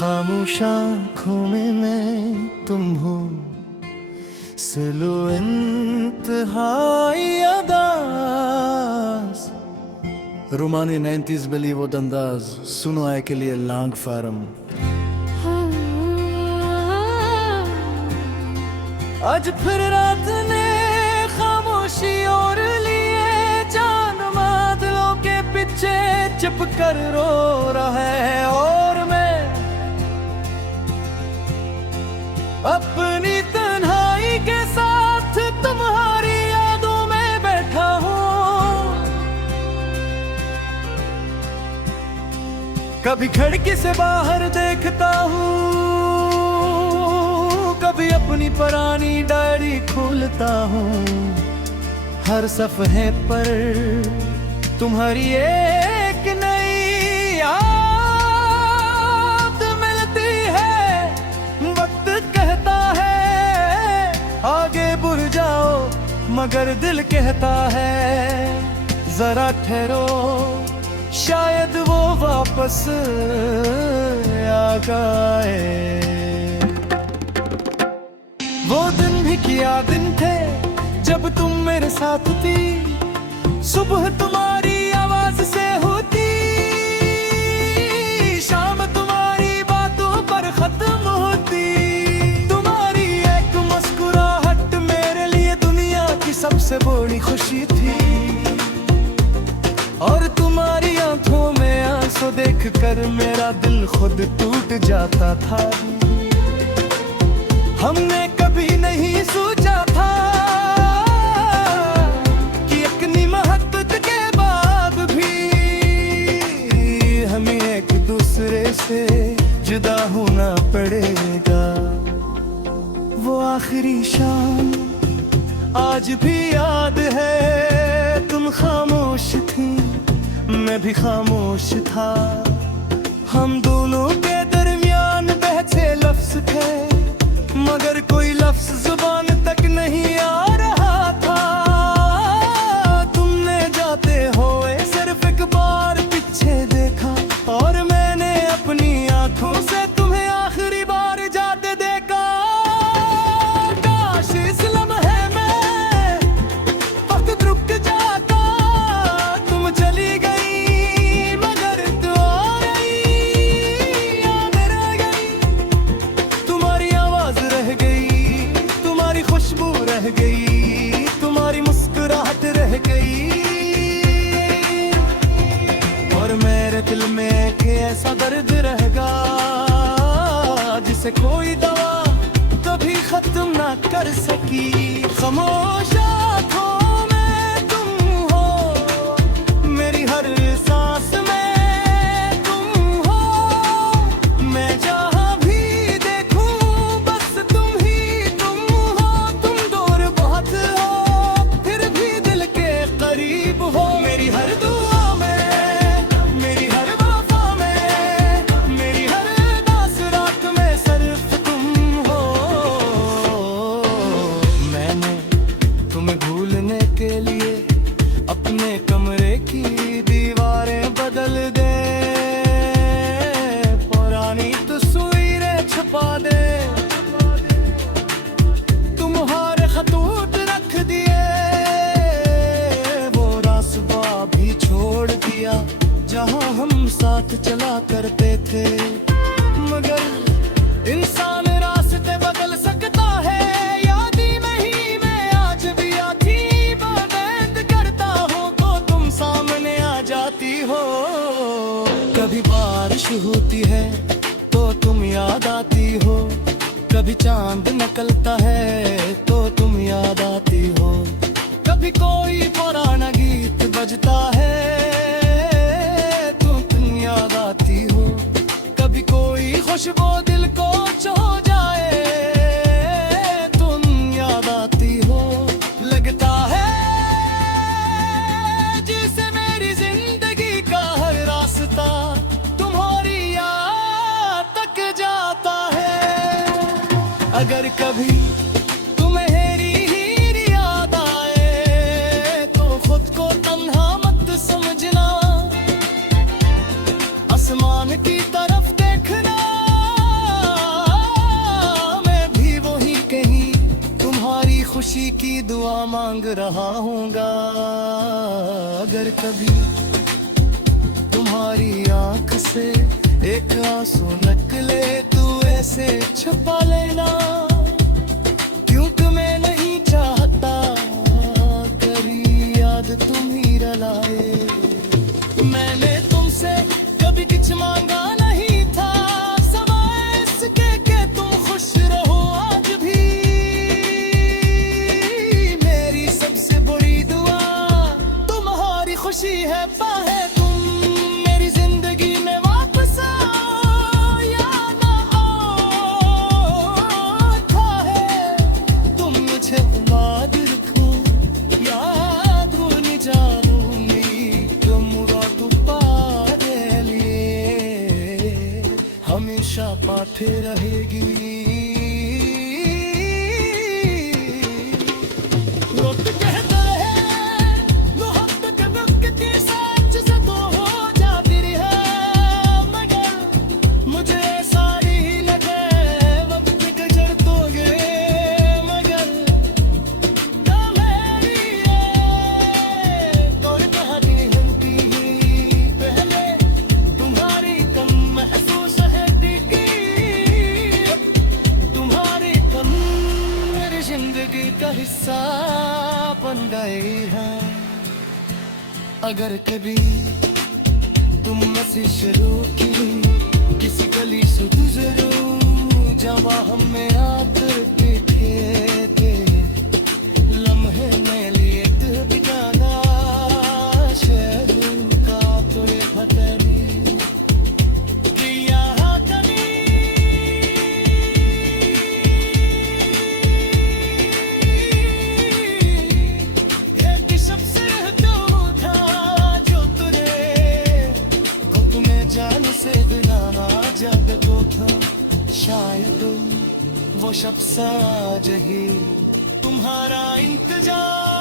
खामोश आँखों में मैं तुम हो, सिलो इंतहाई अदास। रुमानी 90s बलीवुड अंदाज सुनो आए के लिए लांग फारम। आज फिर रात ने खामोशी और लिए, जान बादलों के पीछे चुप कर रो रहा है, और मैं अपनी तन्हाई के साथ तुम्हारी यादों में बैठा हूँ। कभी खिड़की से बाहर देखता हूँ, कभी अपनी पुरानी डायरी खोलता हूँ। हर सफ़हे पर तुम्हारी एक नई याद मिलती है। वक्त कहता है आगे बढ़ जाओ, मगर दिल कहता है जरा ठहरो, शायद वो वापस आ गए। वो दिन भी क्या दिन थे जब तुम मेरे साथ थी, सुबह तुम्हारी आवाज से होती, शाम तुम्हारी बातों पर खत्म होती। तुम्हारी एक मुस्कुराहट मेरे लिए दुनिया की सबसे बड़ी खुशी थी, और तुम्हारी आंखों में आंसू देखकर मेरा दिल खुद टूट जाता था। हमने कभी नहीं सोचा था कि इतनी मोहब्बत के बाद भी हमें एक दूसरे से जुदा होना पड़ेगा। वो आखिरी शाम आज भी याद है, तुम खामोश थी, मैं भी खामोश था। हम दोनों के दरमियान बहते लफ्ज थे, मगर कोई लफ्ज जुबान तक नहीं आ रहा था। तुमने जाते हुए सिर्फ एक बार पीछे देखा, और मैंने अपनी आंखों से तुम्हें आखिरी बार जाते देखा। काश इस लम्हे में वक्त रुक जाता, तुम चली गई मगर तू आ गई, याद रह गई। तुम्हारी आवाज रह गई, तुम्हारी खुशबू रह गई, तुम्हारी मुस्कुराहट रह गई, और मेरे दिल में एक ऐसा दर्द रहेगा जिसे कोई दवा कभी खत्म ना कर सकी। खामोश आँखों में तुम हो, मेरी हर सांस में तुम हो। मैं जहाँ भी देखूं बस तुम ही तुम हो। तुम दूर बहुत हो फिर भी दिल के करीब हो। मेरी हर दुआ में, मेरी हर वफा में, मेरी हर उदास रात में सिर्फ तुम हो। मैंने तुम्हें भूलने के लिए अपने कमरे की दीवारें बदल दे, पुरानी तस्वीरें छुपा दे, तुम्हारे खतूत रख दिए, वो रास्ता भी छोड़ दिया जहां हम साथ चला करते थे। मगर इंसान रास्ते बदल सकता है, यादी नहीं मैं आज भी आती, बंद करता हूँ तो तुम सामने आ जाती हो। कभी बारिश होती है तो तुम याद आती हो, कभी चांद निकलता है तो तुम याद आती हो, कभी कोई पुराना गीत बजता है तो तुम याद आती हो, कभी कोई खुशबू दिल को छू जाए तुम याद आती हो। लगता है जैसे मेरी जिंदगी का हर रास्ता तुम्हारी याद तक जाता है। अगर कभी तुम्हें मेरी ही याद आए तो खुद को तन्हा मत समझना, आसमान की तरफ देखना, दुआ मांग रहा हूँगा। अगर कभी तुम्हारी आंख से एक आंसू निकले तू ऐसे छुपा लेना, क्योंकि मैं नहीं चाहता करी याद तुम्ही रलाए। मैंने तुमसे कभी कुछ मांगा नहीं था, सवाए इसके कि तुम खुश रहो आज भी। मेरी सबसे बड़ी दुआ तुम्हारी खुशी है, पाए तुम मेरी जिंदगी में वापस आओ या ना आओ। था है तुम मुझे याद रखो या भूल जाऊंगी, तुम मुराद पारे लिए हमेशा पाते रहेगी। वक्त कहता है मोहब्बत के वक्त के साथ से तो हो जाती है, मगर मुझे सारी ही लगे वक्त गुजर तो गए। मगर मेरी और कहानी बनती ही पहले तुम्हारी कम महसूस है टिकी। तुम्हारी कम मेरी जिंदगी का हिस्सा बन गई है। अगर कभी तुम मसी शुरू की किसी गली से गुजरो जहाँ हमें आकर के थे लम्हे में लिए ठिकाना शहर का तुरे फतनी कि यहाँ कभी एक सबसे तो था जो तुरे को तुम्हें जान से बिना जग को था। शायद वो शख्स आज ही तुम्हारा इंतजार